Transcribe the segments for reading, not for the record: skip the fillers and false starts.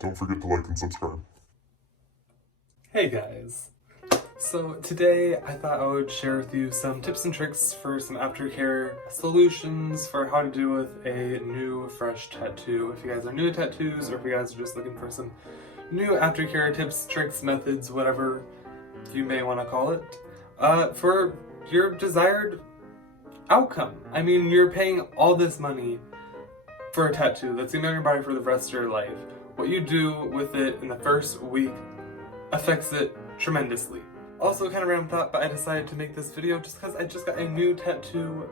Don't forget to like and subscribe. Hey guys! So today I thought I would share with you some tips and tricks for some aftercare solutions for how to deal with a new fresh tattoo. If you guys are new to tattoos or if you guys are just looking for some new aftercare tips, tricks, methods, whatever you may want to call it, for your desired outcome. I mean, you're paying all this money for a tattoo that's gonna be on your body for the rest of your life. What you do with it in the first week affects it tremendously. Also kind of random thought, but I decided to make this video just because I just got a new tattoo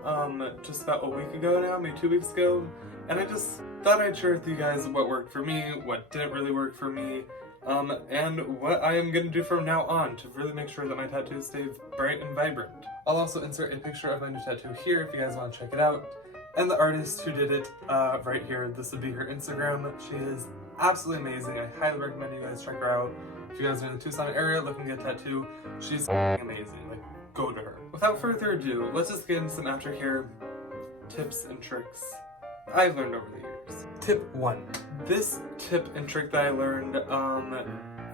just about a week ago now, maybe 2 weeks ago, and I just thought I'd share with you guys what worked for me, what didn't really work for me, and what I am going to do from now on to really make sure that my tattoos stay bright and vibrant. I'll also insert a picture of my new tattoo here if you guys want to check it out, and the artist who did it right here. This would be her Instagram. She is absolutely amazing. I highly recommend you guys check her out. If you guys are in the Tucson area looking to get a tattoo, she's amazing. Like, go to her. Without further adu, let's just get into some aftercare tips and tricks I've learned over the years. Tip 1. This tip and trick that I learned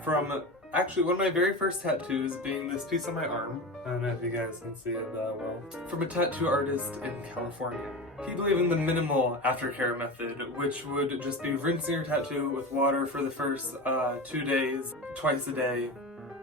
from actually one of my very first tattoos being this piece on my arm. I don't know if you guys can see it that well. From a tattoo artist in California. He believed in the minimal aftercare method, which would just be rinsing your tattoo with water for the first 2 days, twice a day,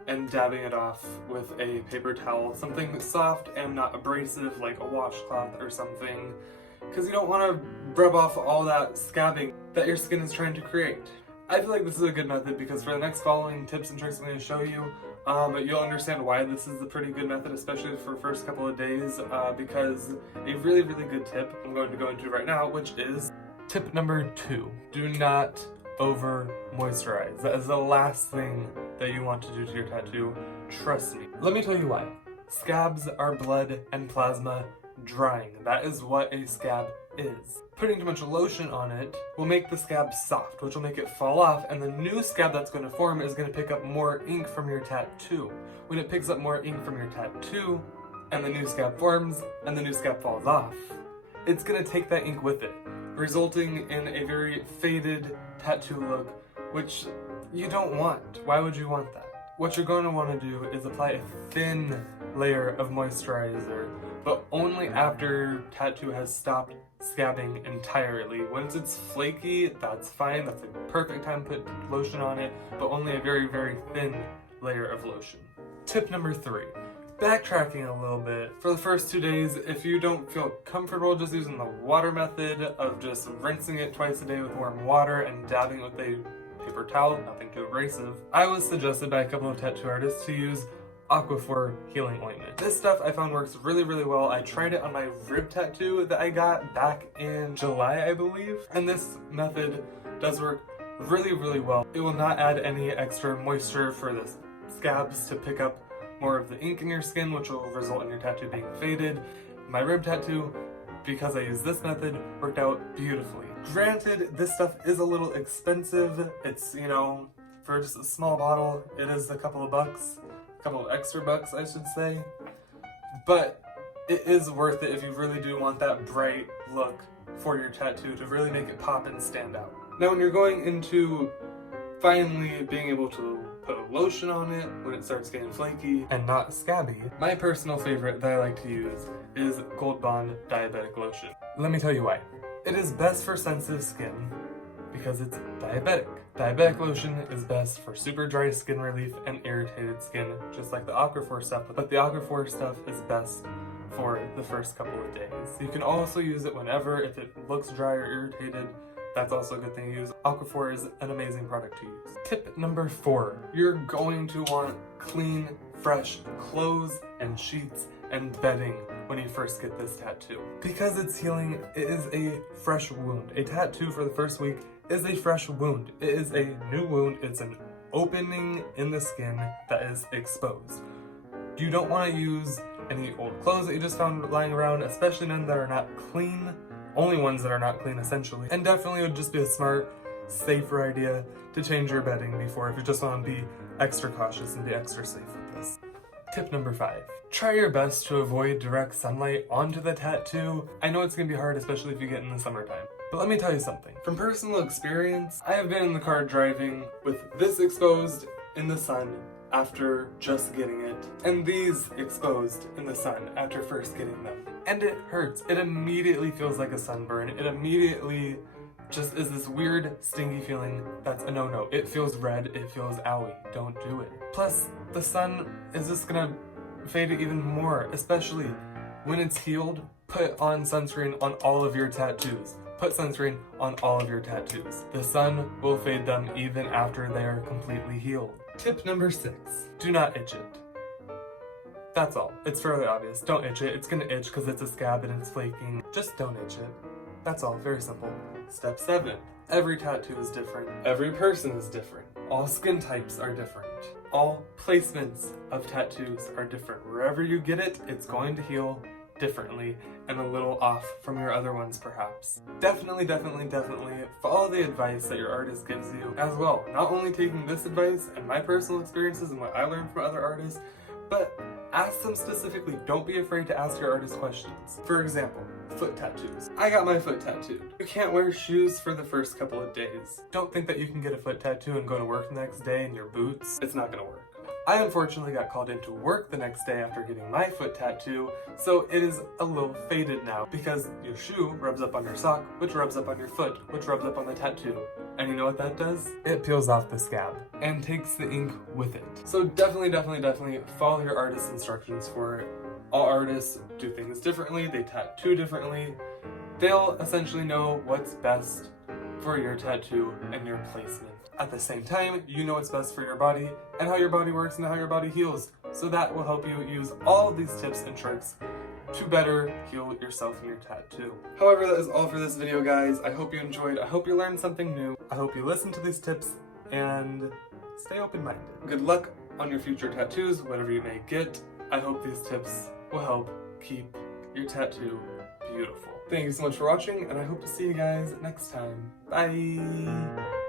and dabbing it off with a paper towel. Something soft and not abrasive like a washcloth or something, because you don't want to rub off all that scabbing that your skin is trying to create. I feel like this is a good method because for the next following tips and tricks I'm going to show you, you'll understand why this is a pretty good method, especially for the first couple of days, because a really, really good tip I'm going to go into right now, which is tip number 2. Do not over moisturize. That is the last thing that you want to do to your tattoo. Trust me. Let me tell you why. Scabs are blood and plasma drying. That is what a scab is. Putting too much lotion on it will make the scab soft, which will make it fall off, and the new scab that's going to form is going to pick up more ink from your tattoo. When it picks up more ink from your tattoo, and the new scab forms, and the new scab falls off, it's going to take that ink with it, resulting in a very faded tattoo look, which you don't want. Why would you want that? What you're going to want to do is apply a thin layer of moisturizer, but only after tattoo has stopped scabbing entirely. Once it's flaky, that's fine. That's the perfect time to put lotion on it, but only a very, very thin layer of lotion. Tip number 3. Backtracking a little bit. For the first 2 days, if you don't feel comfortable just using the water method of just rinsing it twice a day with warm water and dabbing it with a paper towel, nothing too abrasive, I was suggested by a couple of tattoo artists to use Aquaphor healing ointment. This stuff I found works really, really well. I tried it on my rib tattoo that I got back in July, I believe, and this method does work really, really well. It will not add any extra moisture for the scabs to pick up more of the ink in your skin, which will result in your tattoo being faded. My rib tattoo, because I used this method, worked out beautifully. Granted, this stuff is a little expensive. It's, you know, for just a small bottle, it is a couple of bucks. Couple of extra bucks, I should say, but it is worth it if you really do want that bright look for your tattoo to really make it pop and stand out. Now when you're going into finally being able to put a lotion on it when it starts getting flaky and not scabby, my personal favorite that I like to use is Gold Bond Diabetic Lotion. Let me tell you why. It is best for sensitive skin because it's diabetic. Diabetic lotion is best for super dry skin relief and irritated skin, just like the Aquaphor stuff, but the Aquaphor stuff is best for the first couple of days. You can also use it whenever, if it looks dry or irritated, that's also a good thing to use. Aquaphor is an amazing product to use. Tip number 4. You're going to want clean, fresh clothes and sheets and bedding when you first get this tattoo. Because it's healing, it is a fresh wound. A tattoo for the first week is a fresh wound. It is a new wound. It's an opening in the skin that is exposed. You don't want to use any old clothes that you just found lying around, especially none that are not clean. Only ones that are not clean, essentially. And definitely would just be a smart, safer idea to change your bedding before if you just want to be extra cautious and be extra safe with this. Tip number 5. Try your best to avoid direct sunlight onto the tattoo. I know it's going to be hard, especially if you get in the summertime. But let me tell you something. From personal experience, I have been in the car driving with this exposed in the sun after just getting it, and these exposed in the sun after first getting them. And it hurts. It immediately feels like a sunburn. It immediately just is this weird stingy feeling that's a no-no. It feels red, it feels owie. Don't do it. Plus, the sun is just gonna fade it even more, especially when it's healed. Put on sunscreen on all of your tattoos. Put sunscreen on all of your tattoos. The sun will fade them even after they are completely healed. Tip number 6, do not itch it. That's all. It's fairly obvious. Don't itch it. It's gonna itch because it's a scab and it's flaking. Just don't itch it. That's all. Very simple. Step 7, every tattoo is different. Every person is different. All skin types are different. All placements of tattoos are different. Wherever you get it, it's going to heal differently and a little off from your other ones perhaps. Definitely follow the advice that your artist gives you as well. Not only taking this advice and my personal experiences and what I learned from other artists, but ask them specifically. Don't be afraid to ask your artist questions. For example, foot tattoos. I got my foot tattooed. You can't wear shoes for the first couple of days. Don't think that you can get a foot tattoo and go to work the next day in your boots. It's not gonna work. I unfortunately got called into work the next day after getting my foot tattoo, so it is a little faded now because your shoe rubs up on your sock, which rubs up on your foot, which rubs up on the tattoo. And you know what that does? It peels off the scab and takes the ink with it. So definitely follow your artist's instructions for it. All artists do things differently, they tattoo differently. They'll essentially know what's best for your tattoo and your placement. At the same time, you know what's best for your body and how your body works and how your body heals. So that will help you use all of these tips and tricks to better heal yourself and your tattoo. However, that is all for this video, guys. I hope you enjoyed. I hope you learned something new. I hope you listen to these tips and stay open-minded. Good luck on your future tattoos, whatever you may get. I hope these tips will help keep your tattoo beautiful. Thank you so much for watching, and I hope to see you guys next time. Bye!